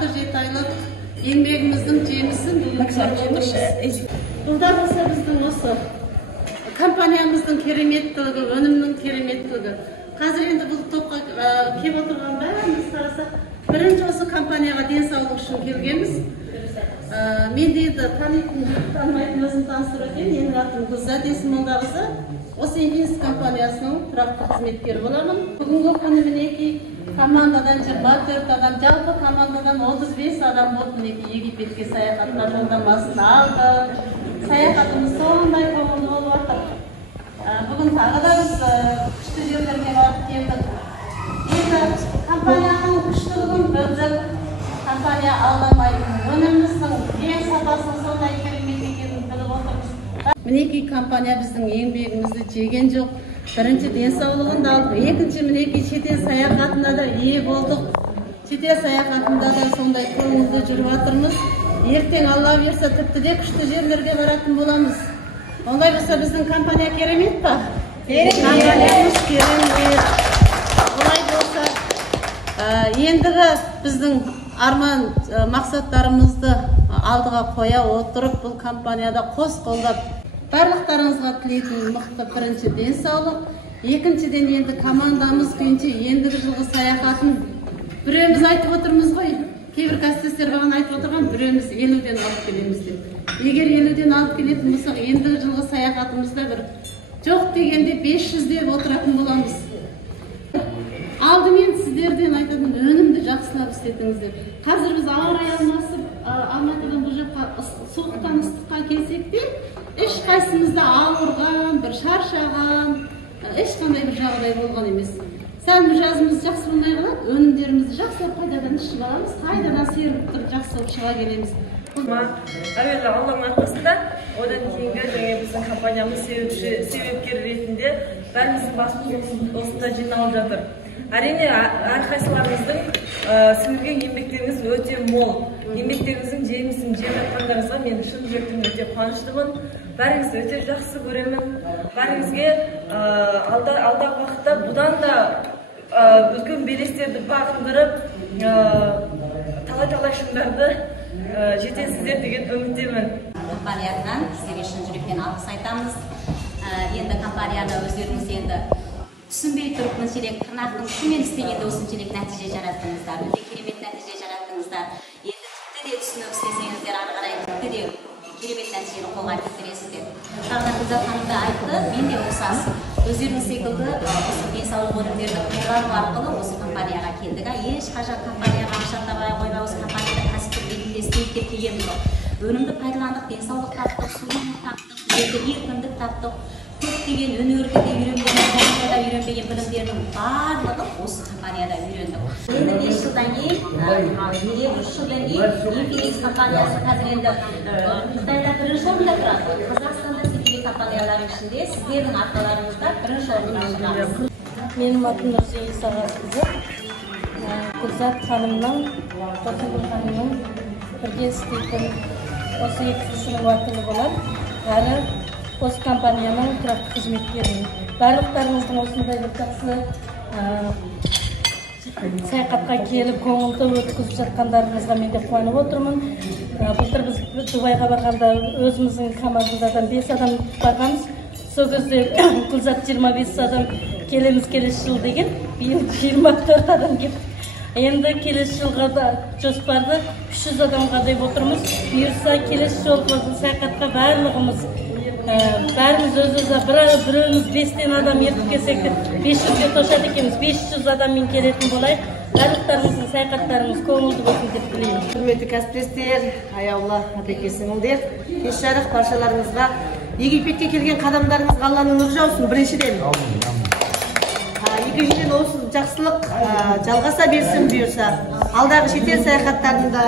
6-7 айлық еңбегіміздің жемісін Бұлда болса біздің осы компаниямыздың кереметтілігі, өнімнің кереметтілігі. Қазір енді бұл топқа кеп отырған бәріміз қарасақ, бірінші осы компанияға денсаулық үшін келгенбіз. Мен де енді танымайтын өзім таныстырып өтейін. Менің атым Гүлзат Есімолдағызы. Осы Инфинс компаниясының тұрақты қызметкері боламын. Бүгінгі күні мінекей командадан 24 адам, жалпы командадан 35 адам болып мінекей Египетке саяхатқа жолдамасын алды. Саяхатымыз сондай көңілді болып жатыр. Бүгін тағы да біз күшті жерлерге барып келдік. Енді компанияның күштілігін білдік. Компания алдамайтын, өніміміздің ең сапасы сондай керемет екенін біліп отырмыз. Мінекей компания біздің еңбегімізді жеген жоқ. Бірінші денсаулығын да алдық, екінші мінекей шетел саяхатында да ие болдық. Шетел саяхатында да сондай көңілді жүріп жатырмыз. Ертең Алла берсе тіпті де күшті жерлерге баратын боламыз. Ондай болса біздің компания керемет па? Компаниямыз керемет. Олай болса, ендігі біздің арман мақсаттарымызды алдыға қоя отырып, бұл компанияда қос қолдап барлықтарыңызға тілейтін мықты бірінші денсаулық, екіншіден енді командамыз күйінше ендігі жылғы саяхатын біреуміз айтып отырмыз ғой, кейбір кәсіпкерлер бағана айтып отырған біреуміз 50-ден алып келеміз деп. Егер 50-ден алып келетін болсақ, ендігі жылғы саяхатымызда бір жоқ дегенде 500 деп отыратын боламыз. Алдымен сіздерден айтатын өнімді жақсылап істетіңіздер. Қазір біз ауа райы алмасып, Алматыдан бұл жаққа суықтан ыстыққа келсек те, ешқайсымызда ауырған, бір шаршаған, ешқандай бір жағдай болған емес. Сәл мижазымыз жақсы болмай қалады, өнімдерімізді жақсылап қайдадан ішіп аламыз, қайдадан серіп тұрып жақсы шыға келеміз. Әуелі Алланың арқасында, одан кейінгі біздің компаниямыз себепкер ретінде бәріміздің басымыз осында жиналып жатыр. Әрине, әрқайсыларыңыздың сіңірген еңбектеріңіз өте мол. Еңбектеріңіздің жемісін жеп жатқандарыңызға мен шын жүректен өте қуаныштымын. Бәріңізді өте жақсы көремін. Бәріңізге алдағы уақытта бұдан да үлкен белестерді бағындырып, талай-талай шыңдарды жетесіздер деген үміттемін. Компаниядан сіздерге шын жүректен алғыс айтамыз. Енді компанияны өздеріңіз енді түсінбей тұрып мүншелек тырнақтың шымен істегенде осыншелек нәтиже жараттыңыздар, өте керемет нәтиже жараттыңыздар. Енді тіпті де түсініп істесеңіздер, ары қарай тіпті де керемет нәтижені қолға келтіресіздер. Тағы Гүлзат ханым да айтты, мен де ұқсас. Өздеріңіз секілді осы денсаулық өнімдерді қолдану арқылы осы компанияға келдік. Ешқашан компанияға ақша табай қоймай, осы компанияда кәсіпкер ретінде істейік деп келгенбіз жоқ. Өнімді пайдаландық, денсаулық таптық, суын таптық, еркіндік таптық. Көптеген өнерде де үйренбеген білімдердің барлығы осы компанияда үйрендік. Енді 5 жылдан кейін, 3 жылдан кейін Инфинис компаниясы қазір енді Қытайда бірінші орында тұрады. Қазақстанда секілді компаниялардың ішінде сіздердің арқаларыңызда бірінші орында шығамыз. Менің атым Нұрзия Исағазқызы. Гүлзат ханымның, Тоқыгүл ханымның бірге істейтін осы 2 кісінің уәкілі болады. Әрі осы компанияның тұрақты қызметкері. Барлықтарыңыздың осындай бір жақсы саяхатқа келіп, көңілді өткізіп жатқандарыңызға мен де қуанып отырмын. Былтыр біз Дубайға барғанда өзіміздің командадан 5 адам барғанбыз. Сол кезде Гүлзат 25 адам келеміз келесі жыл деген, биыл 24 адам келіп. Енді келесі жылға да жоспарды 300 адамға деп отырмыз. Бұйырса келесі жолғы саяхатқа бәріміз өз-өзі біреуміз 5-тен адам ертіп келсек те 500-ге тошады екенбіз. 500 адаммен келетін болайық. Барлықтарыңыздың саяхаттарыңыз көңілді болсын деп тілеймін. Құрметті кәсіптестер, аяулы ата-әке-сіңілдер, кеш жарық баршаларыңызға Египетке келген қадамдарыңызға Алланың нұры жаусын біріншіден. Екіншіден осы жақсылық жалғаса берсін бұйырса. Алдағы шетел саяхаттарында,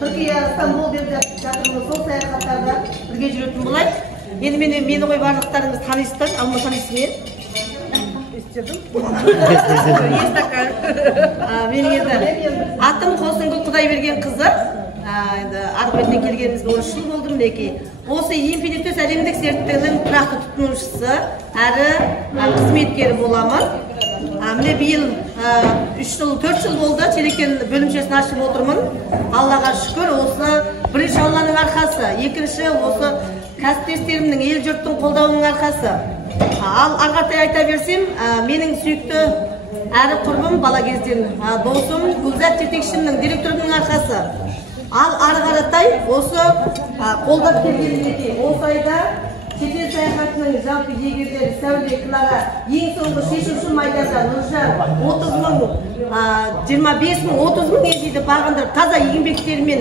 Түркия, Стамбул деп жатырмыз, сол саяхаттарда бірге жүретін болайық. Енді мені ғой барлықтарыңыз танисыздар, алма танисыз мен? Менің енді атым Қосынгүл Құдайбергенқызы. Арғы беттен келгенімізге 13 жыл болды мінекей. Осы Инфинитес әлемдік серіктестігінің тұрақты тұтынушысы әрі қызметкері боламын. Міне биыл 3 жыл 4 жыл болды Челекин бөлімшесін ашып отырмын. Аллаға шүкір, осы бірінші Алланың арқасы, екінші осы кәсіптестерімнің, ел жұрттың қолдауының арқасы. Ал арғатай айта берсем, менің сүйікті әрі құрбым бала кезден досым Гүлзат жетекшімнің директорының арқасы. Ал арғаратай осы қолдап келгенде осы айда шетел саяхатының жалпы егердері Сәуле Клара ең соңғы шешуші майданда Нұржан 30 мың, 25 мың, 30 мың еңбекті бағындырып, таза еңбектерімен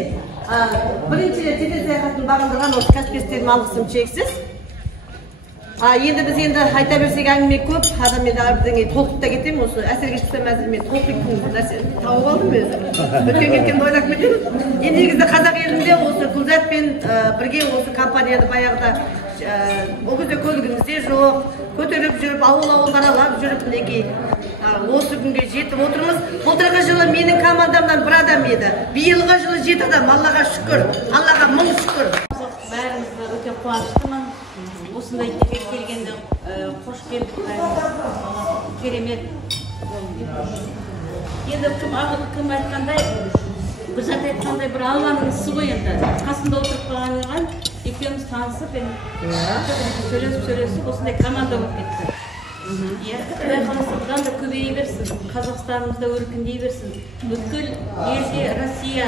бірінші рет шетел саяхатын бағындырған осы кәсіпкерлеріме алғысым шексіз. Енді біз айта берсек әңгіме көп, адам енді бірдеңе толқып та кетем, осы әсерге түссем әзір мен толқитын нәрсе тауып алдым өзім. Өткен кеткен ойлап кетемін. Енді негізі қазақ елінде осы Гүлзатпен бірге осы компанияны баяғыда ол кезде көлігімізде жоқ, көтеріп жүріп, ауыл қаралап жүріп, мінекей осы күнге жетіп отырмыз. Былтырғы жылы менің командамдан бір адам еді, биылғы жылы 7 адам. Аллаға шүкір, Аллаға мың шүкір. Бәріміз өте қуаныштымын. Осындай жерге келгенде қош келдік, керемет. Енді кім айтқандай, Гүлзат айтқандай бір Алланың ісі ғой енді. Қасында отырып қалған екеуміз танысып, сөйлесіп, осындай команда болып кетті. Құдай қаласа бұдан да көбейе берсін, Қазақстанымызда өркіндей берсін, бүткіл елде Россия,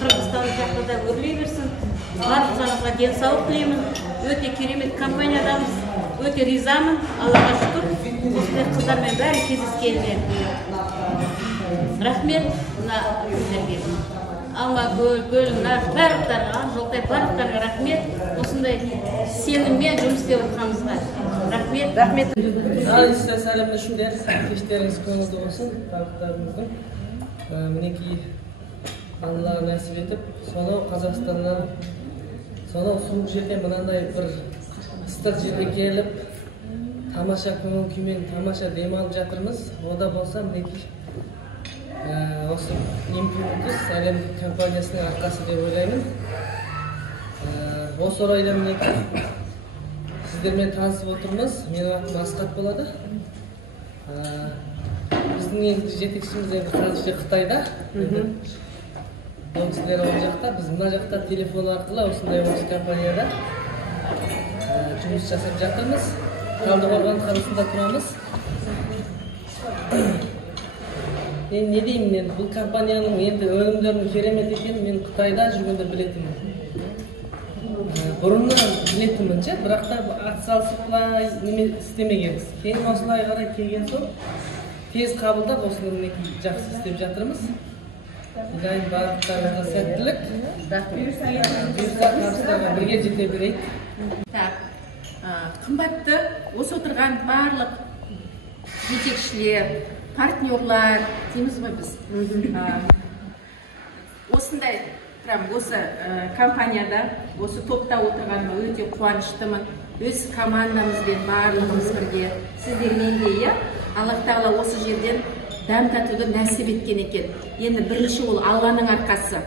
Қырғызстан жақта да өрлей берсін. Барлықтарыңызға денсаулық тілеймін. Өте керемет компаниядамыз, өте ризамын. Аллаға шүкір, осындай қыздармен бәрі кездескеніне. Рахмет мына сіздерге. Алмагүл, барлықтарға, Жолтай барлықтарға рахмет. Осындай сеніммен жұмыс істеп отырғанымызға. Рахмет. Рахмет. Сізге сәлемдесіңдер, кештеріңіз көңілді болсын, барлықтарыңыздың. Мінекей Алла нәсіп етіп, сонау Қазақстаннан, сонау суық жерден мынандай бір ыстық жерге келіп, тамаша көңіл күймен тамаша демалып жатырмыз. Ода болса мінекей осы Импульс әлемдік компаниясының арқасы деп ойлаймын. Осы орайда мінекей сіздермен танысып отырмыз. Менің атым Асқат болады. Біздің жетекшіміз қазір Қытайда. Ол кісілер ол жақта, біз мына жақта телефон арқылы осындай осы компанияда жұмыс жасап жатырмыз. Талдықорған қаласында тұрамыз. Мен не деймін, енді бұл компанияның енді өнімдерінің керемет екенін мен Қытайда жүргенде білетінмін. Бұрыннан білетінмін, бірақ та атсалысып былай істемегенбіз. Кейін осылай қарай келген соң тез қабылдап осыны жақсы істеп жатырмыз. Дайын барлықтарыңызға сәттілік. Бұйырса табыстарға бірге жете берейік. Қымбатты осы отырған барлық жетекшілер, партнерлар дейміз ғой біз. Осындай осы компанияда, осы топта отырғаныма өте қуаныштымын. Өз командамызбен барлығымыз бірге сіздермен де, Аллах Тағала осы жерден дәм татуды нәсіп еткен екен. Енді бірінші ол Алланың арқасы.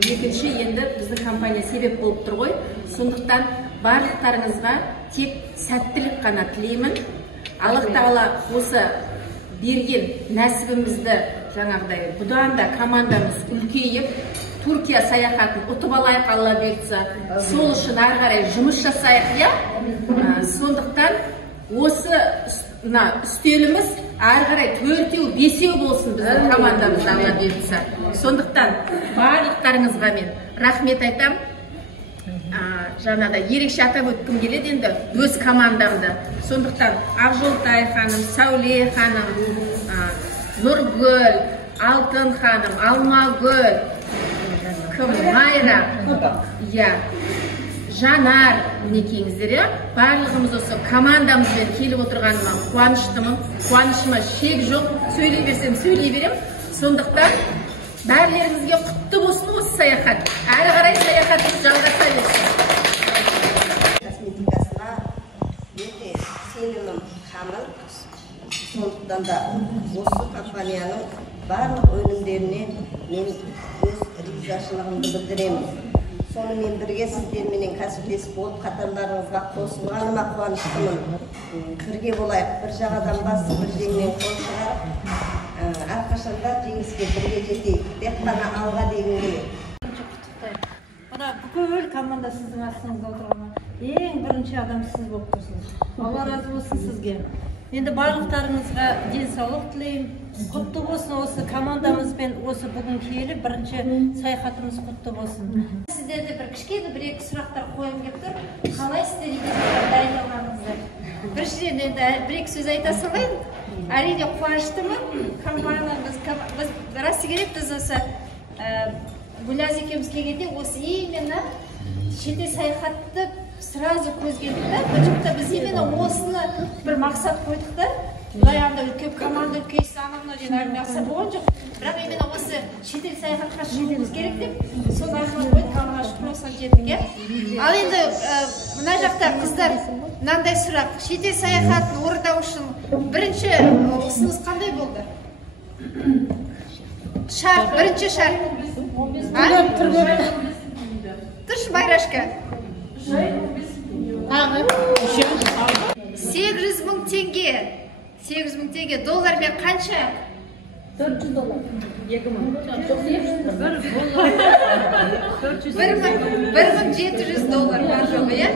Екінші енді біздің компания себеп болып тұр ғой. Сондықтан барлықтарыңызға тек сәттілік қана тілеймін. Аллах Тағала осы берген нәсібімізді жаңағыдай бұдан да командамыз үлкейіп, Түркия саяхатын ұтып алайық, Алла берді. Сол үшін ары қарай жұмыс жасайық. Сондықтан осы үстеліміз ары қарай 4-5 болсын біздің командамыз, Алла берді. Сондықтан барлықтарыңызға мен рахмет айтам. Жаңада ерекше атап өткім келеді енді өз командамды. Сондықтан Ақжолтай ханым, Сәуле ханым, Нұргүл, Алтын ханым, Алмагүл, Майра, Жанар, мінекейіңіздер, барлығымыз осы командамызбен келіп отырғаныма қуаныштымын. Қуанышыма шек жоқ, сөйлей берсем сөйлей берем. Сондықтан бәрлеріңізге құтты болсын осы саяхат. Әрі қарай саяхатымыз жалғаса берсін. Косметикасына өте сенімім қамыл. Сондықтан да осы компанияның барлық өнімдеріне мен өз ризашылығымды білдіремін. Сонымен бірге сіздерменен кәсіптес болып қатарларыңызға қосылғаныма қуаныштымын. Бірге болайық, бір жағадан басып, бір жеңнен қол шығарып, әрқашанда жеңіске бірге жетейік. Тек қана алға дегенге. Мына бүкіл команда сіздің астыңызда отырған ең бірінші адам сіз болып тұрсыз. Алла разы болсын сізге. Енді барлықтарыңызға денсаулық тілеймін. Құтты болсын осы командамызбен осы бүгін келіп бірінші саяхатымыз құтты болсын. Сіздерді бір кішкене бір-екі сұрақтар қойғым келіп тұр. Қалай сіздер дайындалғаныңыздар? Біріншіден енді бір-екі сөз айта салайын. Әрине қуаныштымын. Компаниямыз расы керек біз осы Гүлназ екеуміз келгенде осы именно шетел саяхатты сразу көзге ілдік. Почему-то біз именно осыны бір мақсат қойдық та. Былай анда үлкен команда үлкен станогына деген мақсат болған жоқ. Бірақ именно осы шетел саяхатқа шығуымыз керек деп соны арқылы қойдық. Аллаға шүкір осыған жеттік, иә. Ал енді мына жақта қыздар мынандай сұрақ. Шетел саяхатын орындау үшін бірінші ұсыныс қандай болды? Шарт, бірінші шарт. Тұршы Байрашка. 800 мың теңге. 800 мың теңге доллармен қанша? 400 доллар. 1700 доллар бар жоғы, иә?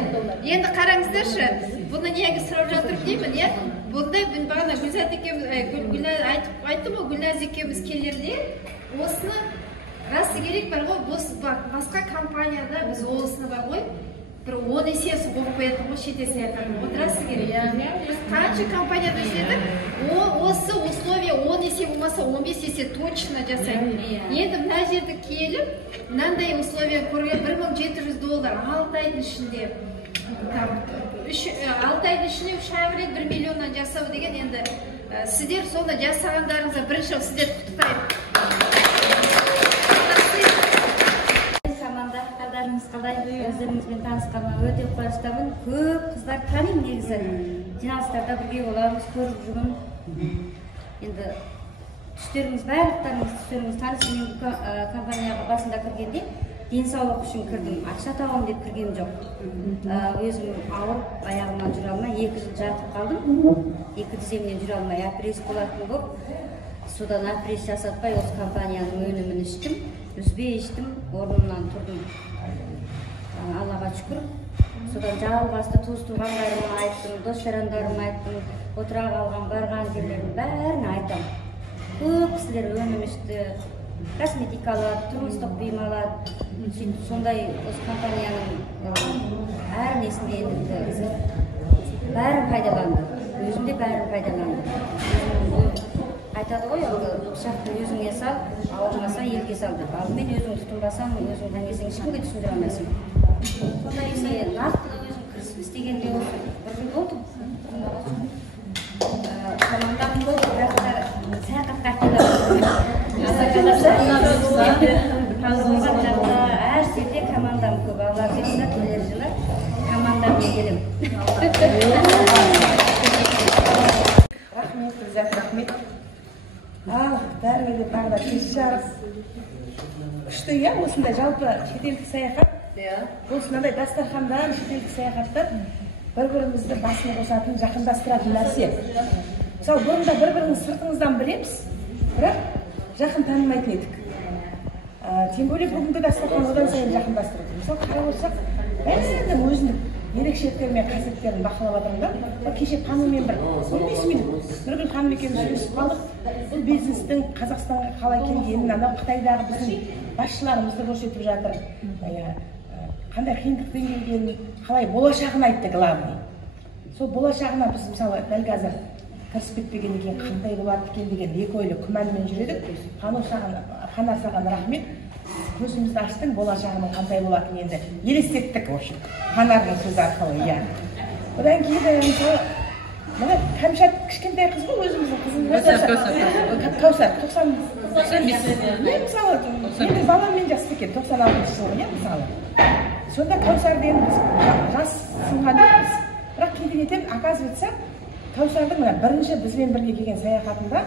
Енді қараңыздаршы, бұны неге сұрап жатыр деймін, иә? Бұндай бағана Гүлзат екеуміз айтты ма, Гүлназ екеуміз келерде осыны расы керек бар ғой, басқа компанияда біз осыны бар ғой, бір 10 есесі қойып қоятын ғой шетел саяхатын. Вот расы керек. Біз қанша компанияда істедік, осы условия 10 есе болмаса 15 есе точно жасайды. Енді мына жерді келіп, мынандай условия көрген 1700 доллар 6 айдың ішінде. 6 айдың ішінде 3 ай рет 1 миллионнан жасау деген енді сіздер соны жасағандарыңызға бірінші сіздер құттықтаймын. Қалай өздеріңізбен танысқаныма өте қуаныштымын. Көп қыздар танимын негізі. Жиналыстарда бірге боламыз, көріп жүрмін. Енді түстеріңіз барлықтарыңыз таныс. Мен компанияға басында кіргенде денсаулық үшін кірдім. Ақша табам деп кіргем жоқ. Өзім ауырып, аяғымнан жүре алмай 2 жыл жатып қалдым. 2 тіземнен жүре алмай операция болатын болып, содан операция жасатпай осы компанияның өнімін іштім. Үзбей іштім, орнымнан тұрдым. Аллаға шүкір. Содан жалғасты туыс-туғандарыма айттым, дос-жарандарыма айттым, отыра қалған барған жерлердің бәрін айтам. Көп кісілер өнім ішті, косметика алады, тұрмыстық бұйым алады. Сондай осы компанияның әр несінде енді бәрін пайдаланды. Өзім де бәрін пайдаланды. Айтады ғой, пышақты өзіңе сал, ауырмаса елге сал деп. Алдымен өзің тұтынбасаң, өзің таңесің, ешкімге түсіндіре алмайсың. Сондай мен нақтылы өзім кірісіп істегенде осы бір жыл болды. Командам болды, бірақ та саяхатқа қалған жақта әр жерде командам көп. Алла берсін, келер жылы командаммен келем. Рахмет, Гүлзат, рахмет. Бәріңізге тағы да кеш жарыс. Күшті, иә, осындай жалпы шетелдік саяхат. Осындай дастархандан шетелдік саяхаттар бір-бірімізді басын қосатын, жақындастыратын нәрсе. Мысалы, бұрында бір-біріңіз сыртыңыздан білеміз, бірақ жақын танымайтын едік. Тем более бүгінгі дастархан одан сайын жақындастырады. Мысалы, қарап отырсақ, бәрінің өзіндік ерекшеліктері мен қасиеттерін бақылап отырмын да. Кеше танумен бір 15 минут бір күн ханым екеуміз сөйлесіп қалдық. Бұл бизнестің Қазақстанға қалай келгенін, анау Қытайдағы біздің басшыларымызды көрсетіп жатыр. Қандай қиындықпен келгенін, қалай болашағын айтты главный. Сол болашағына біз мысалы дәл қазір кірісіп кетпеген екен, қандай болады екен деген екі ойлы күмәнмен жүредік. Хана саған рахмет. Көзімізді аштың, болашағының қандай болатынын енді елестеттік, в общем. Ханардың сөзі арқылы, иә. Одан кейін мысалы, мына Кәмшат кішкентай қыз ғой, өзіміздің қызымыз. Кәусар, 95. Мен мысалы, менің баламмен жасты екен, 96 жылғы, иә, мысалы. Сонда Кәусар деген біз жас сынған жоқпыз. Бірақ кейде кетем, оказывается, Кәусардың бірінші бізбен бірге келген саяхатында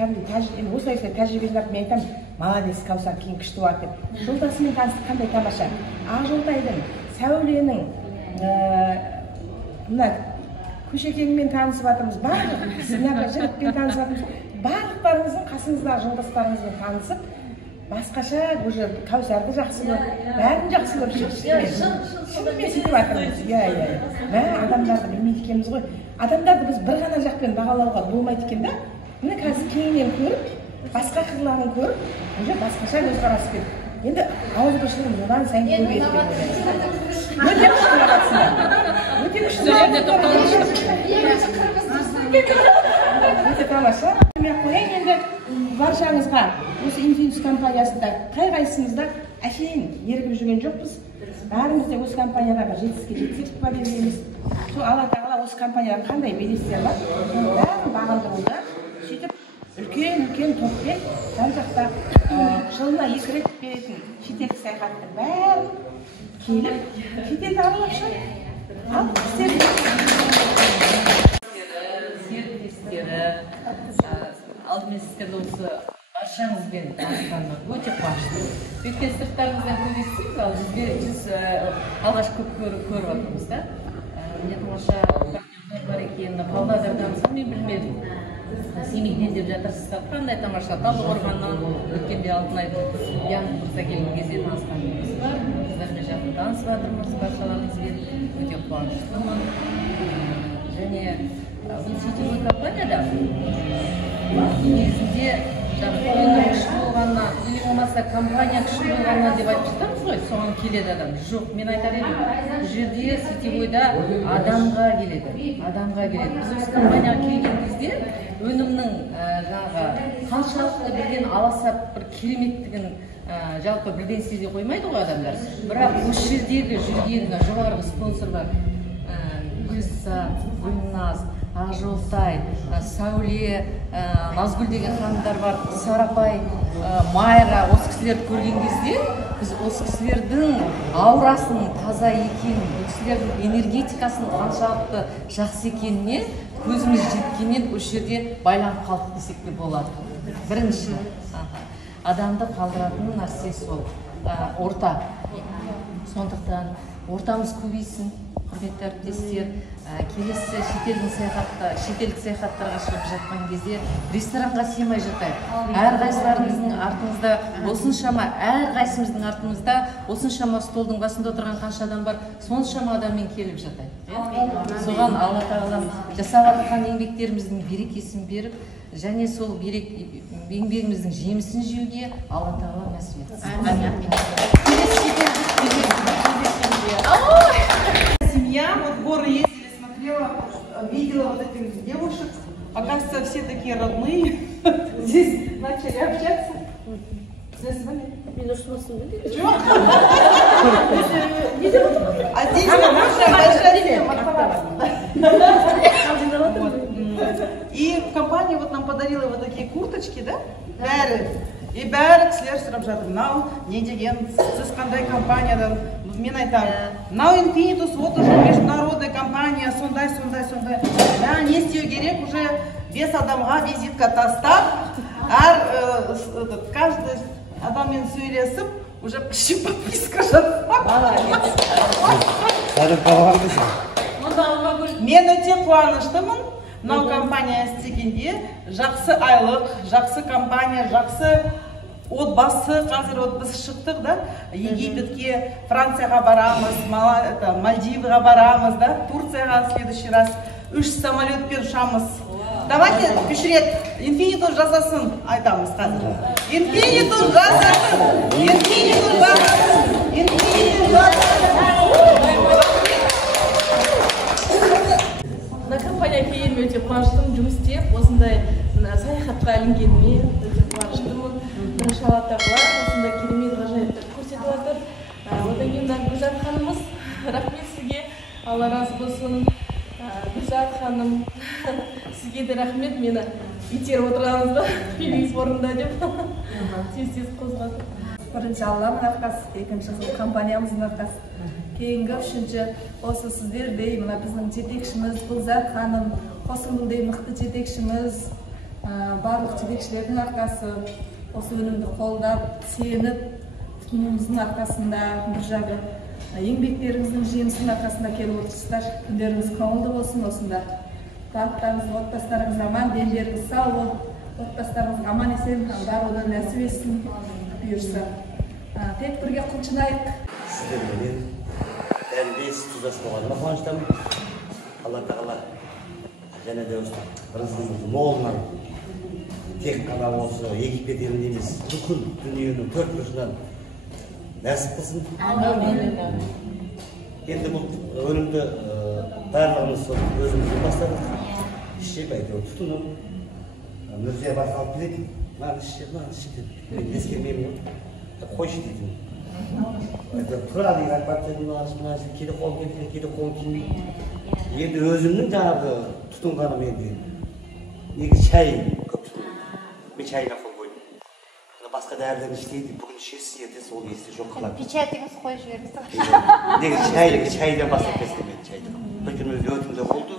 осылайша тәжірибе жинап мен айтамын, молодец, Кәусар кейін күшті уақыт деп. Жолдасымен таныстық қандай тамаша. Ақжолтайдың, Сәуленің, мына Көшекеңмен танысып жатырмыз, барлық жігітпен танысып жатырмыз. Барлық барлықтарыңыздың қасыңыздағы жолдастарыңызбен танысып, басқаша уже Кәусарды жақсы көріп, бәрін жақсы көріп шығып, шынымен сөйтіп жатырмыз. Мә, адамдарды білмейді екенбіз ғой. Адамдарды біз бір ғана жақпен бағалауға болмайды екен да. Міне қазір кеңінен көріп, басқа қырларын көріп, уже басқаша көзқараспен. Енді ауызбіршілігіміз одан сайын көбейеді деп ойлаймын. Өте күшті жатсыңдар. Өте күшті өте тамаша. Мен қояйын енді баршаңызға осы Infinity компаниясында қай қайсымызда әшейін ерігіп жүрген жоқпыз. Бәріміз де осы компаниядағы жетістікке жетсек па дейміз. Сол Алла тағала осы компанияда қандай белестер бар, соның бәрін бағындыруда сөйтіп үлкен топпен жан-жақта жылына 2 рет беретін шетелдік саяхаттың бәрін келіп шетелді аралап шығып ал серіктестері алдымен сіздерді осы баршаңызбен танысқаныма өте қуаныштымын. Өйткені сырттарыңыздан көп естиміз, ал бізге сіз алғаш көп көріп отырмыз да. Міне тамаша партнерлер бар екенін Павлодарданса мен білмедім. Семейден деп жатырсыздар, қандай тамаша Талдықорғаннан өткенде Алтынай Янов мырза келген кезде танысқанымыз бар. Сіздермен жақын танысып жатырмыз, баршаларыңызбен өте қуаныштымын. Және бұл сетевой компанияда негізінде өнім күшті болғанына, или болмаса компания күшті болғанына деп айтып жатамыз ғой, соған келеді адам. Жоқ, мен айтар едім, бұл жерде сетевойда адамға келеді. Біз осы компанияға келген кезде өнімнің қаншалықты бірден аласап бір кереметтігін жалпы бірден сезе қоймайды ғой адамдар. Бірақ осы жердегі жүрген жоғарғы спонсорлар Гүлзат, Гүлназ, Ақжолтай, Сәуле, Назгүл деген ханымдар бар, Сарапай, Майра, осы кісілерді көрген кезде біз осы кісілердің аурасының таза екенін, осы кісілердің энергетикасының қаншалықты жақсы екеніне көзіміз жеткеннен осы жерде байланып қалдық десек те болады. Бірінші адамды қалдыратын нәрсе сол орта. Сондықтан ортамыз көбейсін, құрметті әріптестер. Келесі шетелдік саяхаттарға шығып жатқан кезде ресторанға сыймай жатайық. Әрқайсыларыңыздың артыңызда осыншама столдың басында отырған қанша адам бар, соншама адаммен келіп жатайық. Соған Алла тағала жасап жатқан еңбектеріміздің берекесін беріп, және сол еңбегіміздің жемісін жеуге Алла тағала нәсіп етсін. Семья, вот в горы ездили, смотрела, видела вот этих девушек. Оказывается, все такие родные. Здесь начали общаться. А здесь большая тема. И компания вот нам подарила вот такие курточки, да? И бәрі кісілер сұрап жатыр, мынау не деген, сіз қандай компаниядан? Мен айтамын, мынау Infinitus, вот уже международная компания, сондай. Да, не істеу керек, уже 5 адамға визитка тастап, каждый адаммен сөйлесіп, уже почти подписка жасап. Мен өте қуаныштымын. Мынау компания істегенде жақсы айлық, жақсы компания, жақсы отбасы. Қазір біз шықтық да, Египетке, Францияға барамыз, Мальдивға барамыз да, Турцияға следующий раз 3 самолетпен ұшамыз. Давайте 3 рет Infinitus жасасын, айтамыз қазір. Infinitus жасасын! Компанияға келгеніме өте қуаныштымын, жұмыс істеп, осындай саяхатқа ілінгеніме өте қуаныштымын. Бірінші Алла тағала осындай керемет ғажайыптар көрсетіп жатыр. Одан кейін Гүлзат ханымыз, рахмет сізге, Алла разы болсын. Гүлзат ханым, сізге де рахмет, мені итеріп отырғаныңызда, келіңіз орында деп тез қозғадым. Бірінші Алланың арқасы, екінші компаниямыздың арқасы. Кейінгі үшінші осы сіздердей мына біздің жетекшіміз Гүлзат ханым, Қосымгүлдей мықты жетекшіміз, барлық жетекшілердің арқасы, осы өнімді қолдап, сеніп, тұтынуымыздың арқасында бір жағы еңбектеріңіздің жемісінің арқасында келіп отырсыздар. Күндеріңіз көңілді болсын осында. Барлықтарыңыздың отбасыларыңыз аман, дендеріңіз сау болып, отбасыларыңызға аман есен баруды нәсіп етсін бұйырса. Тек бірге құлшынайық. Сіздермен тәрбиесі тұздас болғаныма қуаныштамын. Алла тағала және де осы рызқымызды молынан тек қана осы Египет елінде емес, бүкіл дүниенің төрт бұрышынан нәсіп қылсын. Енді бұл өнімді барлығымыз өзімізден бастадық. Ішек әйтеуір тұтынып, Нұрзия бар қалып келеді. Маған ішек, мен ескермеймін. Қойшы дейтін. Тұра деген айтпап дедім, кейде қолым келмейді, кейде қолым келмейді. Енді өзімнің жаңағы тұтынғаным енді негізі шай көп тұтынып. Мен шайға қол қойдым. Басқа дәрілерін іштейді, бүгін ішесіз, ертесі ол есте жоқ қалады. Печатіңіз қойып жіберіңіз. Негізі шайдан бастап кестім мен шайды. Bir gün өзі өтімде болды.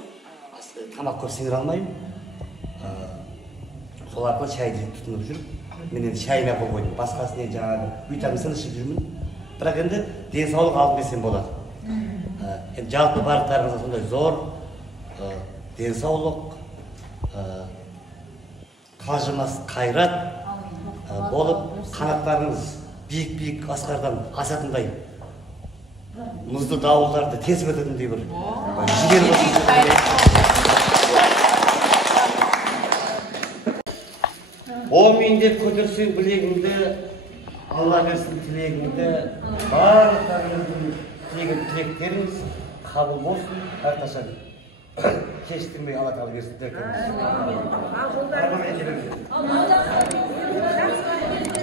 Тамақ көп сіңіре алмаймын. Сол арқылы шайды тұтынып жүріп, мен енді шайына қол қойдым. Басқасына жаңағы витамин ішіп жүрмін. Бірақ енді денсаулық алып берсем болады. Жалпы барлықтарыңызға сондай зор денсаулық, қажымас қайрат болып, қанаттарыңыз биік-биік асқардан асатындай, мұзды дауылдарды тесіп өтетіндей бір жігер болсын. Омин деп көтерсең білегіңді, Алла берсін тілегіңді, барлықтарыңыздың тілеген тілектеріңіз қабыл болсын, әрқашан кештірмей Алла тағала берсін тілектеріңіз.